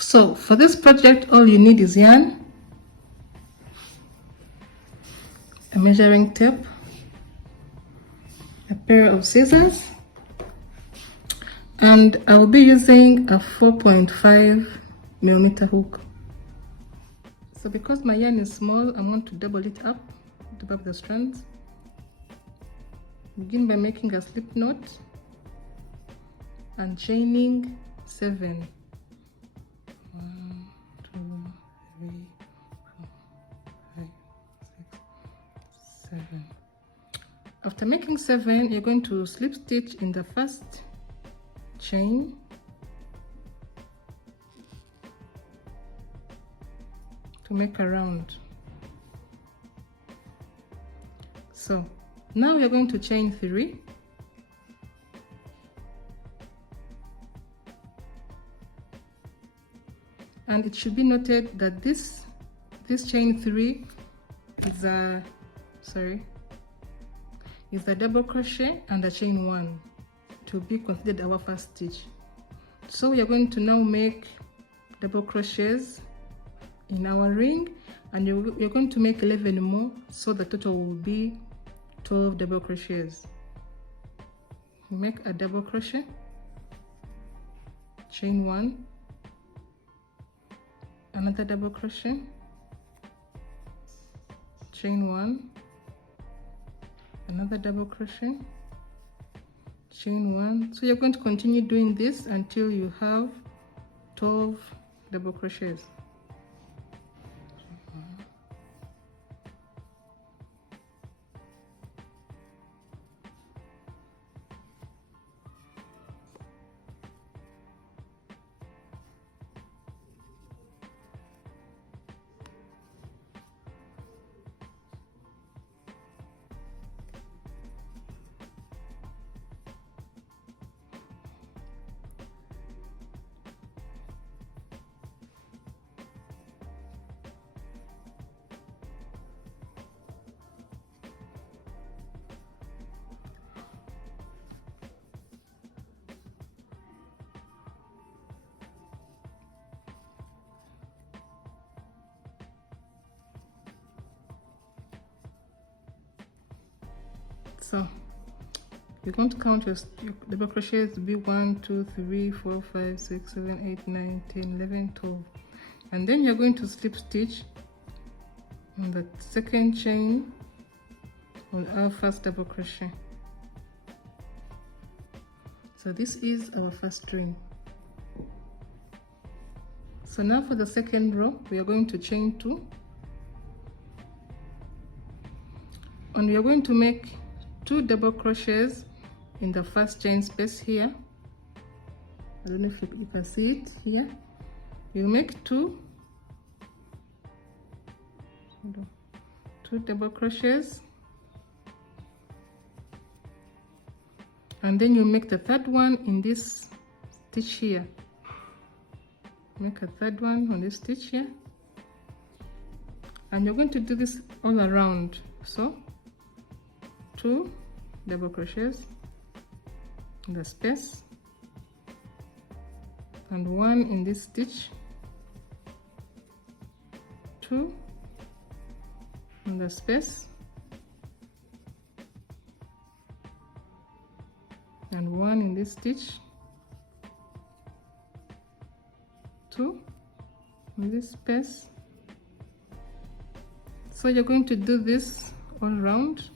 So for this project, all you need is yarn, a measuring tape, a pair of scissors, and I will be using a 4.5mm hook. So because my yarn is small, I'm going to double it up, double up the strands. Begin by making a slip knot and chaining 7. 1, 2, 3, 4, 5, 6, 7. After making 7, you're going to slip stitch in the first chain, to make a round. So now we're going to chain 3, and it should be noted that this chain 3 is a double crochet and a chain 1 to be considered our first stitch. So we are going to now make double crochets in our ring, and you're going to make 11 more, so the total will be 12 double crochets. You make a double crochet, chain 1, another double crochet, chain 1, another double crochet, chain 1. So you're going to continue doing this until you have 12 double crochets. So you're going to count your double crochets to be 1, 2, 3, 4, 5, 6, 7, 8, 9, 10, 11, 12, and then you're going to slip stitch on the second chain on our first double crochet. So this is our first ring. So now for the second row, we are going to chain 2, and we are going to make 2 double crochets in the first chain space here. I don't know if you can see it here. You make 2 double crochets, and then you make the third one in this stitch here. Make a third one on this stitch here, and you're going to do this all around. So 2 double crochets in the space, and 1 in this stitch, 2 in the space, and 1 in this stitch, 2 in this space. So you're going to do this all around.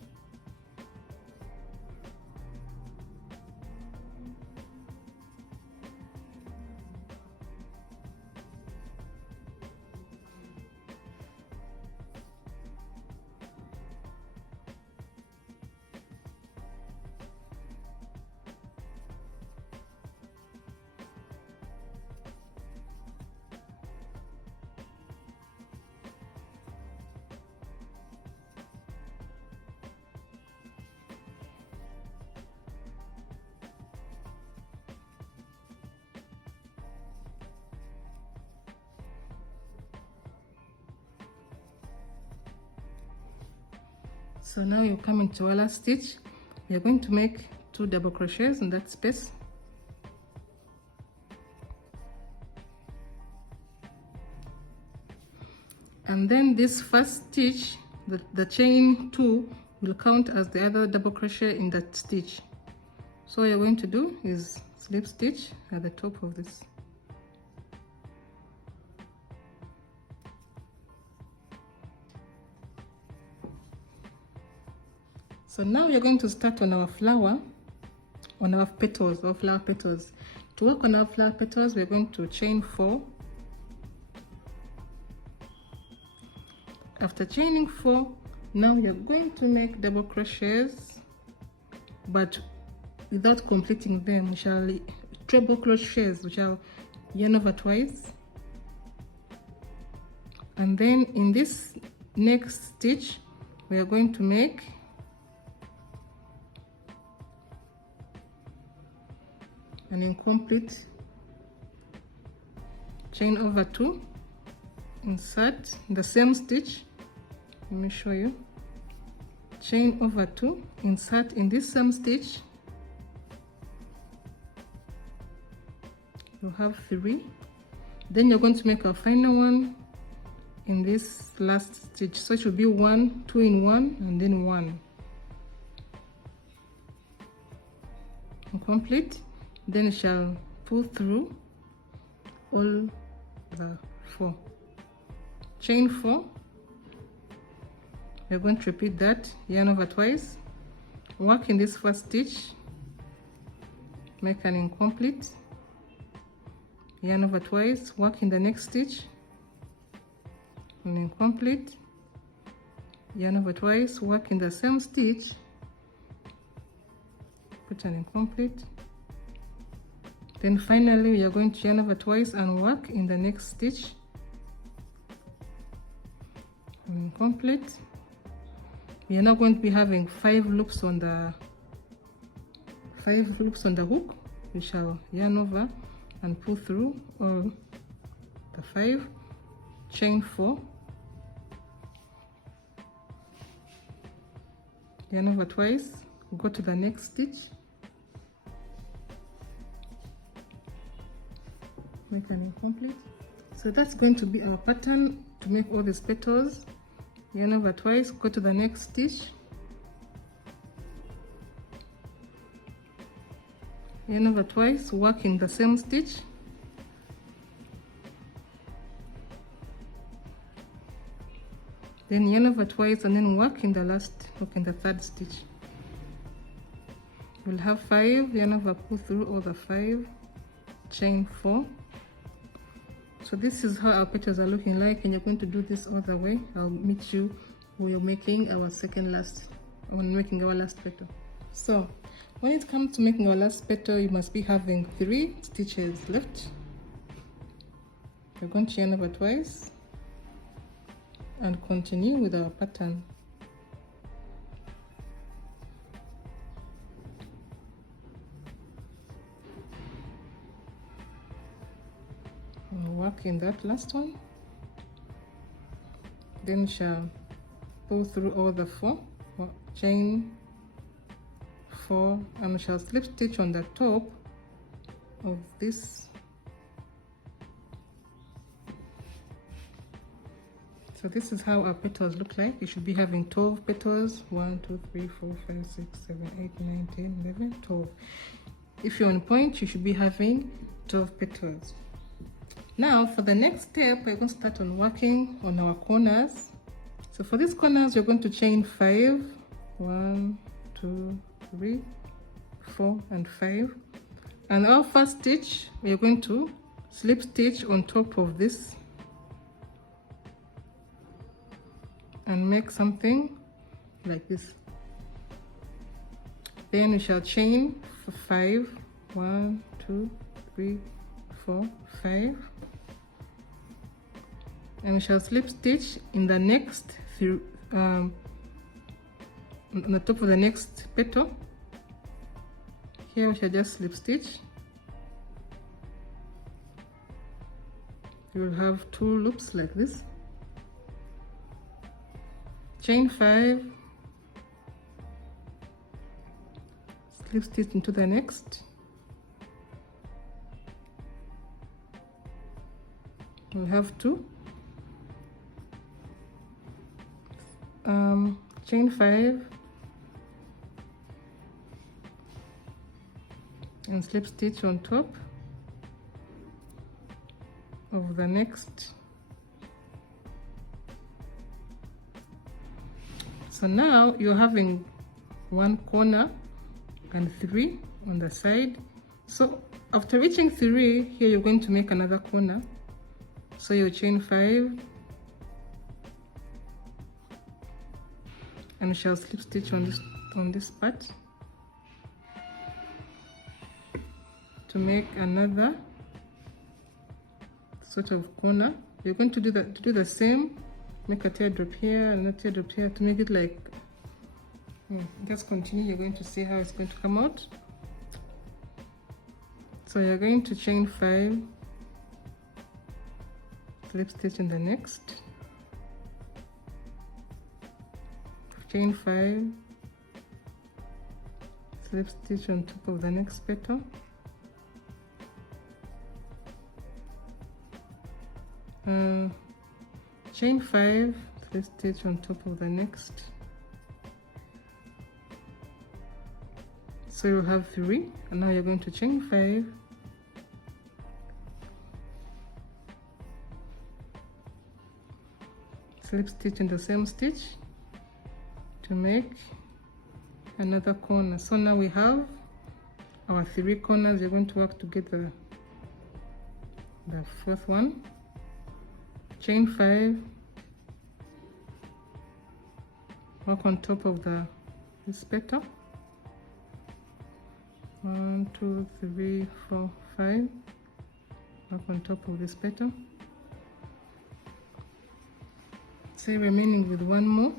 So now you come into our last stitch. We are going to make 2 double crochets in that space, and then this first stitch, the chain 2 will count as the other double crochet in that stitch. So what you're going to do is slip stitch at the top of this. So now we're going to start on our flower, on our petals or flower petals. To work on our flower petals, we're going to chain 4. After chaining 4, now you're going to make double crochets, but without completing them. We shall treble crochets, which are yarn over twice, and then in this next stitch we are going to make an incomplete chain over 2, insert the same stitch. Let me show you. Chain over 2, insert in this same stitch. You have 3. Then you're going to make a final one in this last stitch. So it should be 1, 2 in 1, and then 1. Complete. Then you shall pull through all the 4. Chain 4. We're going to repeat that, yarn over twice, work in this first stitch, make an incomplete, yarn over twice, work in the next stitch, an incomplete, yarn over twice, work in the same stitch, put an incomplete. Then finally we are going to yarn over twice and work in the next stitch, an incomplete. We are now going to be having 5 loops on the hook. We shall yarn over and pull through all the 5, chain 4, yarn over twice, go to the next stitch, make an incomplete. So that's going to be our pattern to make all these petals. Yarn over twice, go to the next stitch, yarn over twice, work in the same stitch, then yarn over twice and then work in the last hook in the third stitch. We'll have 5, yarn over, pull through all the 5, chain 4. So this is how our petals are looking like, and you're going to do this all the way. I'll meet you when we're making our making our last petal. So when it comes to making our last petal, you must be having 3 stitches left. We're going to yarn over twice and continue with our pattern. We'll work in that last one, then shall pull through all the 4, chain 4, and we shall slip stitch on the top of this. So this is how our petals look like. You should be having 12 petals. 1, 2, 3, 4, 5, 6, 7, 8, 9, 10, 11, 12. If you're on point, you should be having 12 petals. Now for the next step, we're going to start on working on our corners. So for these corners, you're going to chain 5, 1, 2, 3, 4, and 5. And our first stitch, we're going to slip stitch on top of this and make something like this. Then we shall chain for 5, 1, 2, 3, 4, 5, and we shall slip stitch in the next on the top of the next petal. Here we shall just slip stitch. You will have 2 loops like this. Chain 5, slip stitch into the next. We'll have 2, chain 5 and slip stitch on top of the next. So now you're having one corner and 3 on the side. So after reaching 3 here, you're going to make another corner. So you chain 5 and we shall slip stitch on this part to make another sort of corner. You're going to do the same, make a teardrop here and a teardrop here to make it like just continue. You're going to see how it's going to come out. So you're going to chain 5, slip stitch in the next, chain 5, slip stitch on top of the next petal, chain 5, slip stitch on top of the next. So you'll have 3, and now you're going to chain 5, slip stitch in the same stitch to make another corner. So now we have our 3 corners. You're going to work together the 4th one, chain 5, work on top of this petal, 1 2 3 4 5, work on top of this petal. So remaining with 1 more,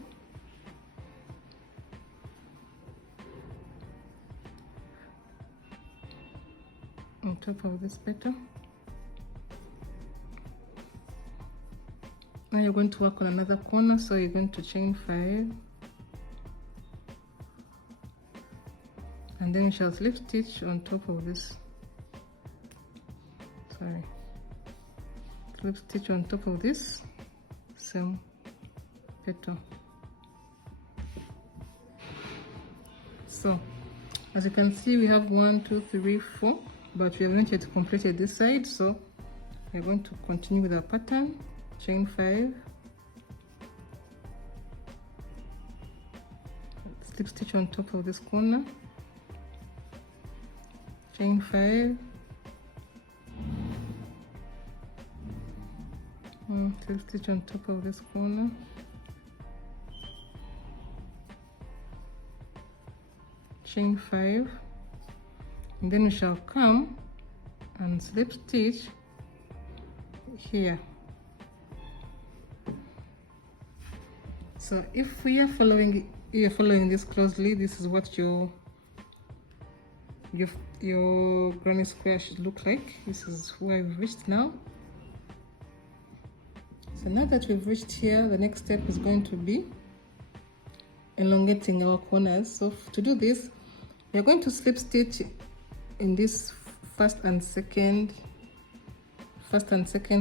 on top of this petal. Now you're going to work on another corner, so you're going to chain 5 and then you shall slip stitch on top of this, slip stitch on top of this same petal. So as you can see, we have 1 2 3 4, but we haven't yet completed this side, so we're going to continue with our pattern. Chain 5, slip stitch on top of this corner, chain 5, slip stitch on top of this corner, chain 5, and then we shall come and slip stitch here. So if you're following this closely, this is what your granny square should look like. This is where we've reached now. So now that we've reached here, the next step is going to be elongating our corners. So to do this, we're going to slip stitch in this first and second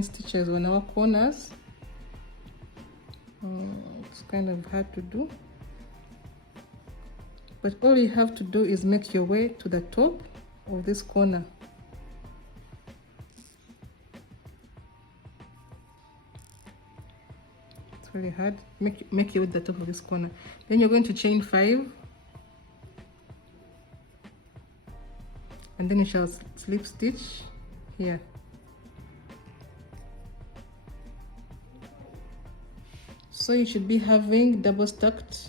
stitches on our corners. It's kind of hard to do, but all you have to do is make your way to the top of this corner. It's really hard. Make your way to the top of this corner. Then you're going to chain 5 and then you shall slip stitch here. So you should be having double stacked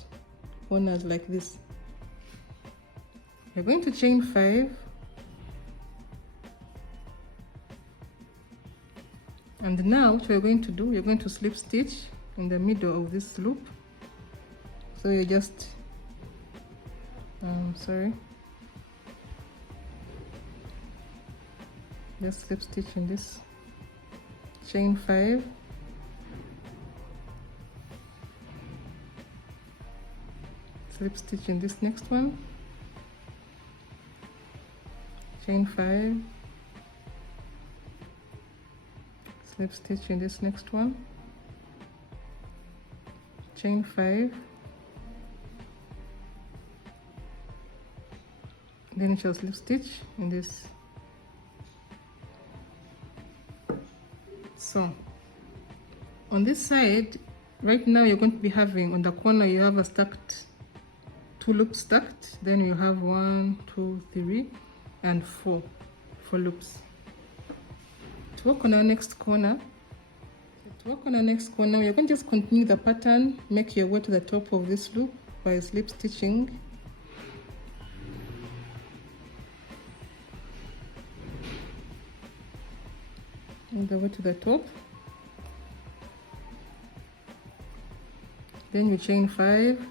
corners like this. You're going to chain 5 and now what we're going to do, you're going to slip stitch in the middle of this loop. So you just just slip stitch in this, chain 5, slip stitch in this next one, chain 5, slip stitch in this next one, chain 5, then you shall slip stitch in this. So on this side right now you're going to be having, on the corner you have a stacked, 2 loops stacked, then you have 1, 2, 3 and 4 loops. To work on our next corner, we're going to just continue the pattern, make your way to the top of this loop by slip stitching. All the way to the top. Then you chain 5,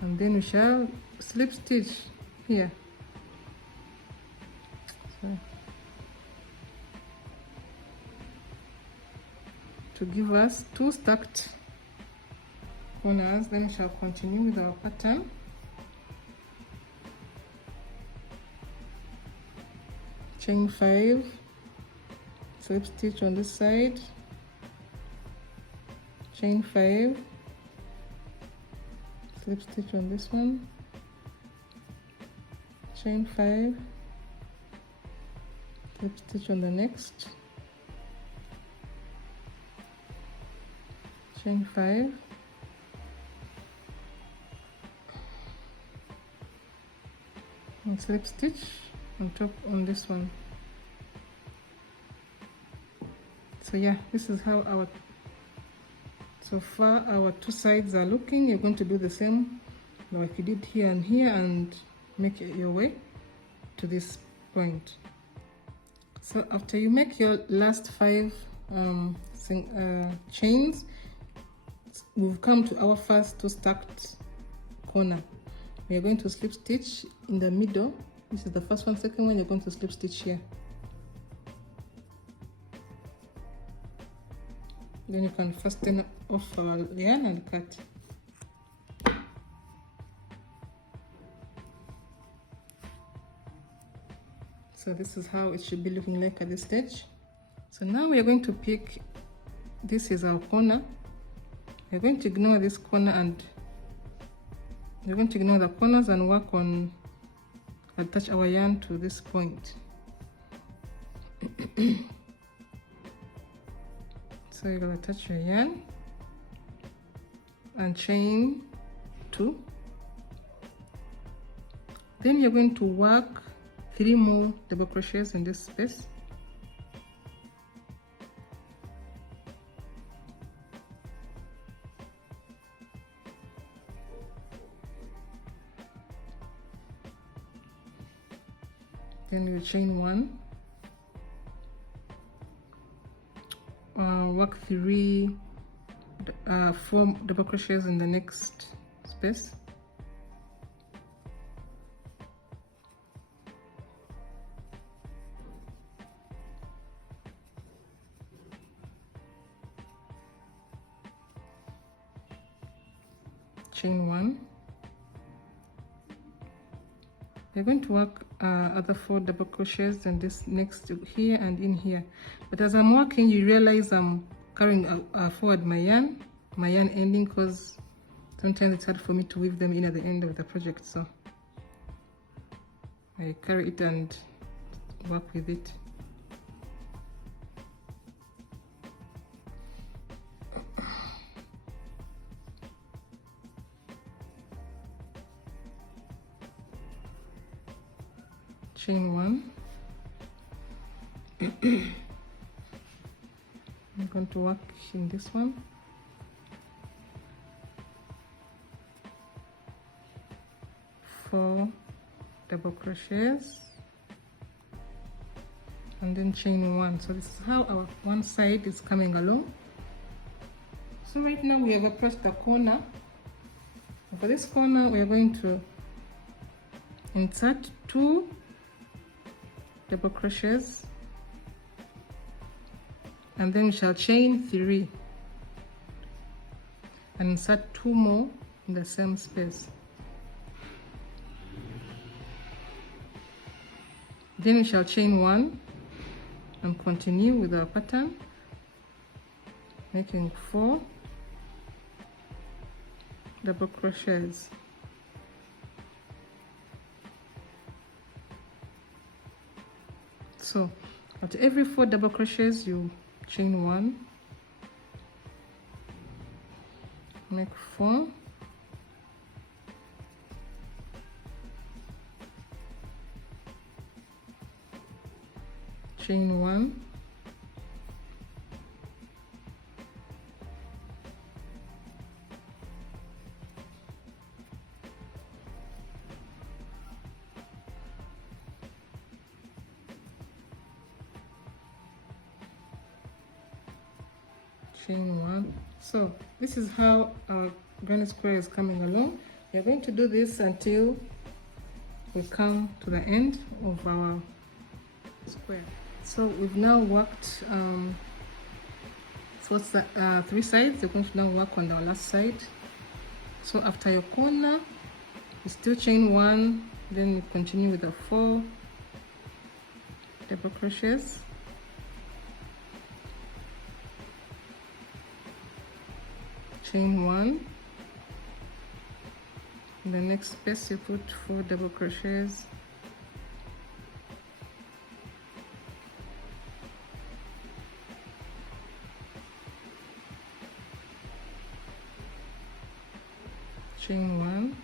and then we shall slip stitch here. To give us 2 stacked corners. Then we shall continue with our pattern. Chain 5, slip stitch on this side, chain 5, slip stitch on this one, chain 5, slip stitch on the next, chain 5, and slip stitch on top on this one. So yeah, this is how our, so far our 2 sides are looking. You're going to do the same like you did here and here and make your way to this point. So after you make your last 5 chains, we've come to our first 2 stacked corner. We are going to slip stitch in the middle. This is the first one. Second one, you're going to slip stitch here. Then you can fasten off our yarn and cut. So this is how it should be looking like at this stage. So now we are going to pick, this is our corner. We're going to ignore this corner and we're going to ignore the corners and work on, attach our yarn to this point. So you're going to attach your yarn and chain 2. Then you're going to work 3 more double crochets in this space. Then you chain 1, work 4 double crochets in the next space. Chain 1. We're going to work other 4 double crochets in this next here and in here, but as I'm working you realize I'm carrying forward my yarn ending, because sometimes it's hard for me to weave them in at the end of the project, so I carry it and work with it. Chain 1. I'm going to work in this one. Four double crochets and then chain 1. So this is how our one side is coming along. So right now we have approached the corner. For this corner we are going to insert 2 double crochets and then we shall chain 3 and insert 2 more in the same space. Then we shall chain 1 and continue with our pattern. making 4 double crochets. So after every 4 double crochets you chain 1, make 4, chain 1, chain 1. So this is how our granny square is coming along. We are going to do this until we come to the end of our square. So we've now worked 3 sides. We're going to now work on our last side. So after your corner, you still chain 1, then you continue with the 4 double crochets, chain 1. In the next space you put 4 double crochets, chain 1,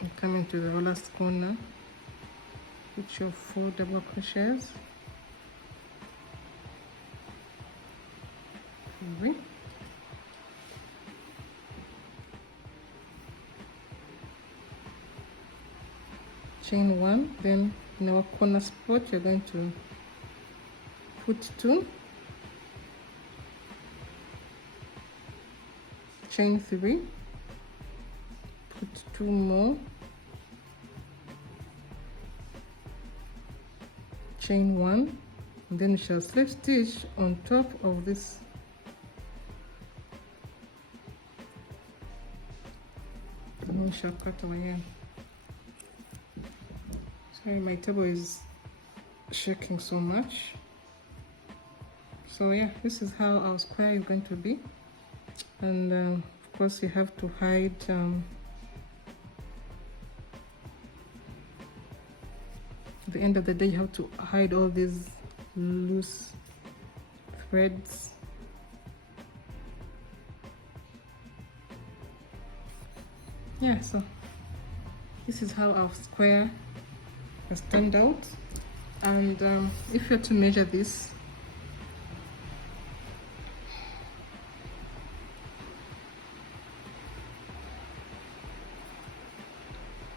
and come into the last corner, put your 4 double crochets, 3, chain 1, then in our corner spot you're going to put 2, chain 3, put 2 more, chain 1, and then we shall slip stitch on top of this. And then we shall cut our yarn. Sorry, my table is shaking so much. So yeah, this is how our square is going to be. And of course you have to hide at the end of the day you have to hide all these loose threads. Yeah, so this is how our square has turned out. And if you're to measure this,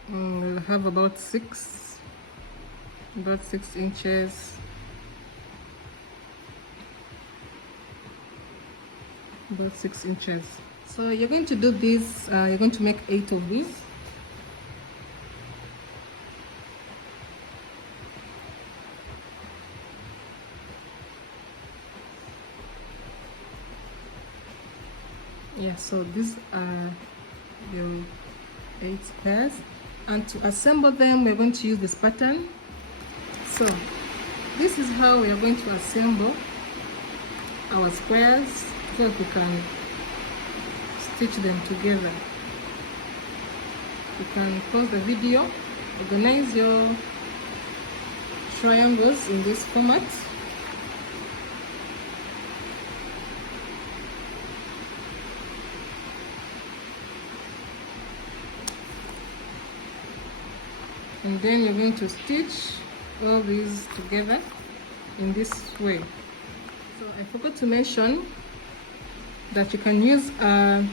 we'll have about 6 inches, about 6 inches. So you're going to do this, you're going to make 8 of these. Yeah, so these are your 8 squares, and to assemble them we're going to use this pattern. So this is how we are going to assemble our squares so that we can stitch them together. You can pause the video, organize your triangles in this format. And then you're going to stitch all these together in this way. So I forgot to mention that you can use a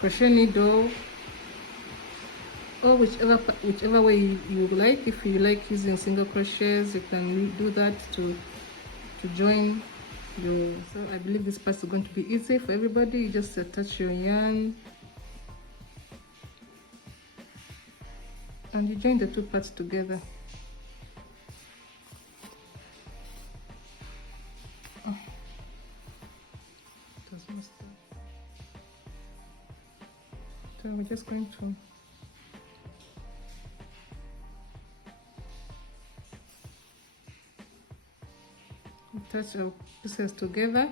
crochet needle, or whichever way you like. If you like using single crochets, you can do that to join your. So I believe this part is going to be easy for everybody. You just attach your yarn and you join the 2 parts together. So we're just going to attach our pieces together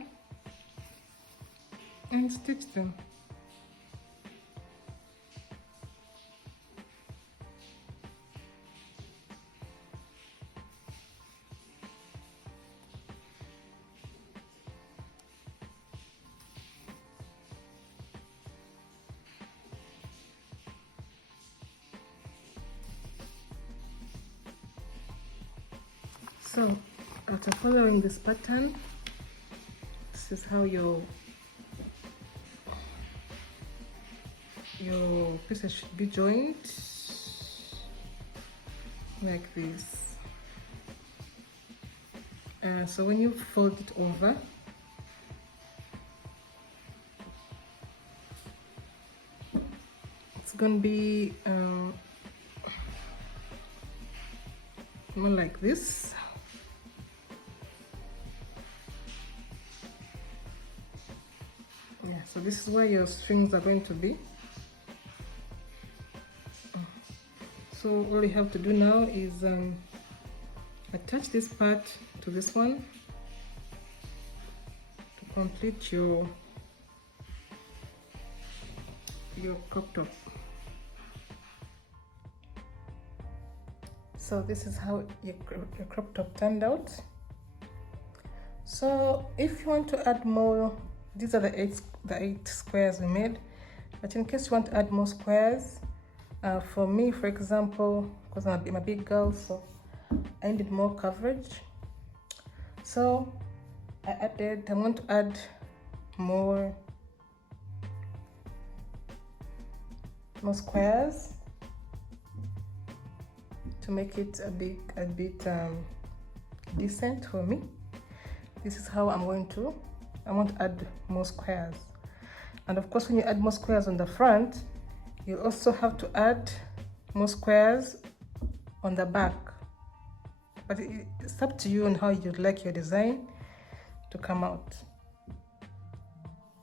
and stitch them. So after following this pattern, this is how your pieces should be joined, like this. So when you fold it over, it's gonna be more like this. Yeah, so this is where your strings are going to be. So all you have to do now is attach this part to this one to complete your crop top. So this is how your crop top turned out. So if you want to add more, these are the eight squares we made, but in case you want to add more squares, for me, for example, because I'm a big girl, so I needed more coverage, so I want to add more squares to make it a bit decent for me. This is how I want to add more squares. And of course, when you add more squares on the front, you also have to add more squares on the back, but it's up to you on how you'd like your design to come out.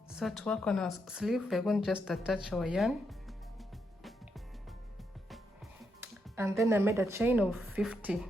So to work on our sleeve, we're going to just attach our yarn, and then I made a chain of 50.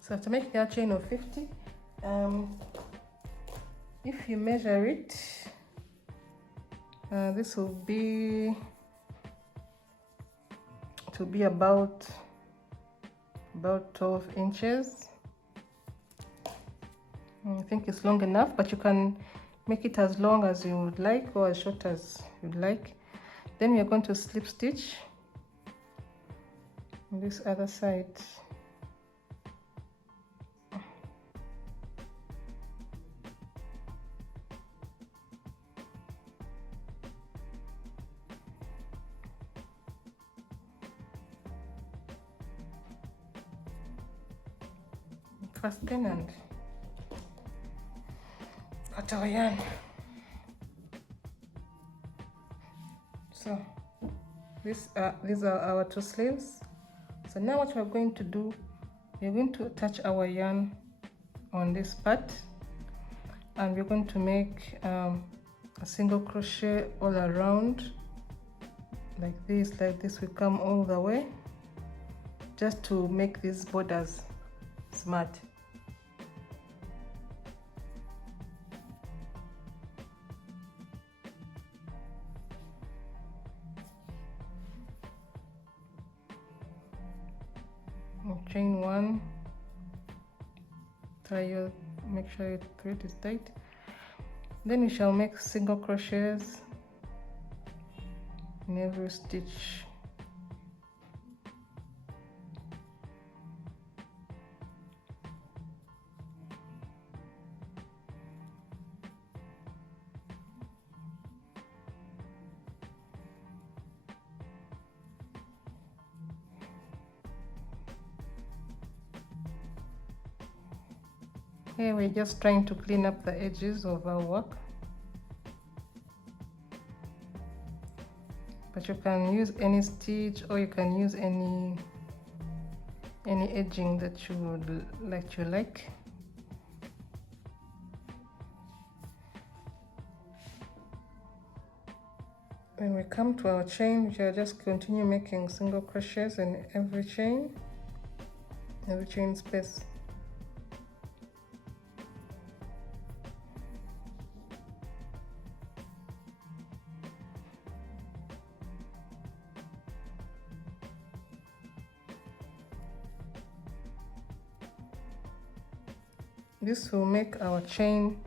So to make your chain of 50, if you measure it, this will be about 12 inches. I think it's long enough, but you can make it as long as you would like or as short as you'd like. Then we are going to slip stitch on this other side. Fasten and cut our yarn. So these are our two sleeves. So now what we're going to do, we're going to attach our yarn on this part, and we're going to make a single crochet all around, like this. We come all the way, just to make these borders smart. Chain one, make sure your thread is tight. Then you shall make single crochets in every stitch. Here we're just trying to clean up the edges of our work, but you can use any stitch, or you can use any edging that you would like. When we come to our chain, we shall just continue making single crochets in every chain space. This will make our chain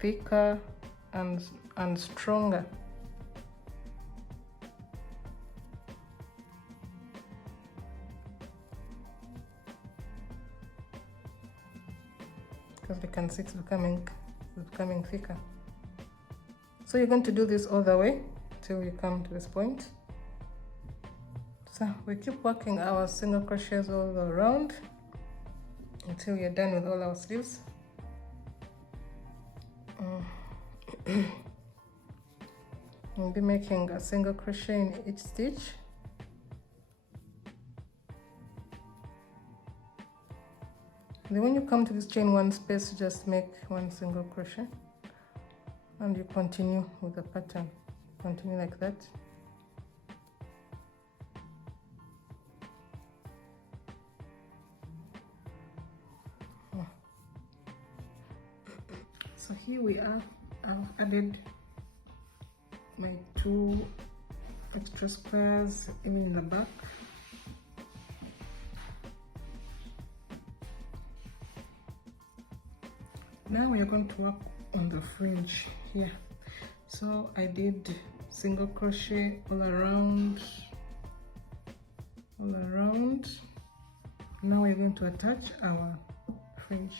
thicker and stronger. Because we can see it's becoming thicker. So you're going to do this all the way till you come to this point. So we keep working our single crochets all around until we are done with all our sleeves. We'll be making a single crochet in each stitch. Then when you come to this chain one space, just make one single crochet and you continue with the pattern. Continue like that. So here we are. I've added my 2 extra squares even in the back. Now we are going to work on the fringe here. So I did single crochet all around. Now we're going to attach our fringe.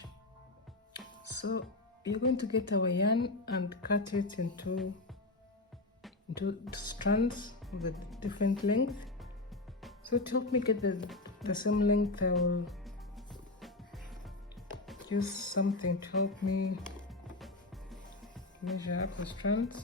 So you're going to get our yarn and cut it into strands of a different length. So to help me get the same length, I will use something to help me measure up the strands.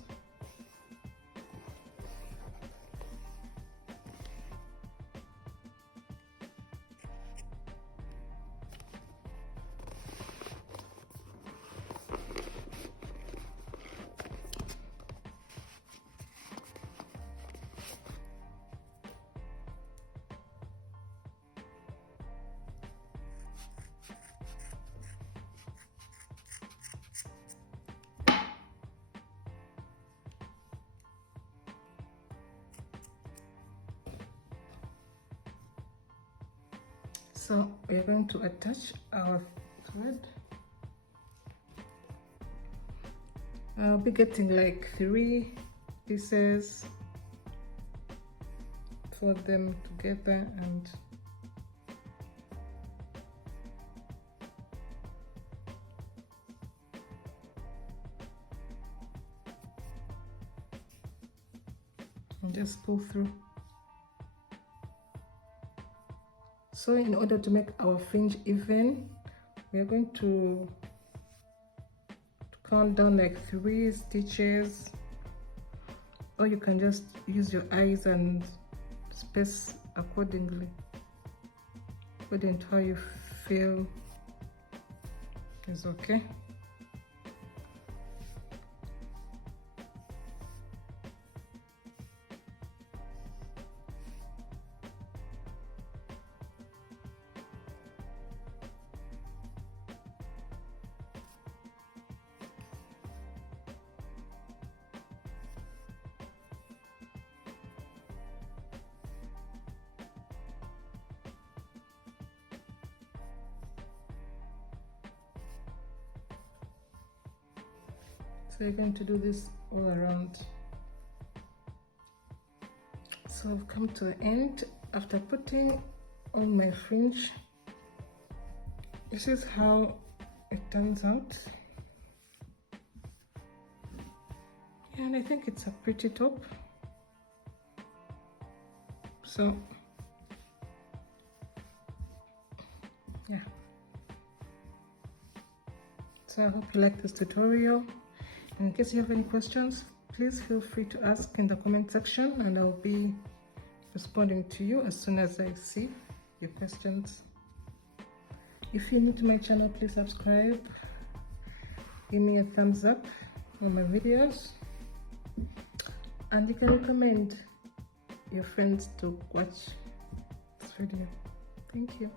So we are going to attach our thread. I'll be getting like 3 pieces for them together, and just pull through. So in order to make our fringe even, we are going to count down like 3 stitches, or you can just use your eyes and space accordingly, according to how you feel is okay. So you're going to do this all around. So I've come to the end after putting on my fringe. This is how it turns out. Yeah, and I think it's a pretty top. So yeah, so I hope you like this tutorial. In case you have any questions, please feel free to ask in the comment section, and I'll be responding to you as soon as I see your questions. If you're new to my channel, please subscribe, give me a thumbs up on my videos, and you can recommend your friends to watch this video. Thank you.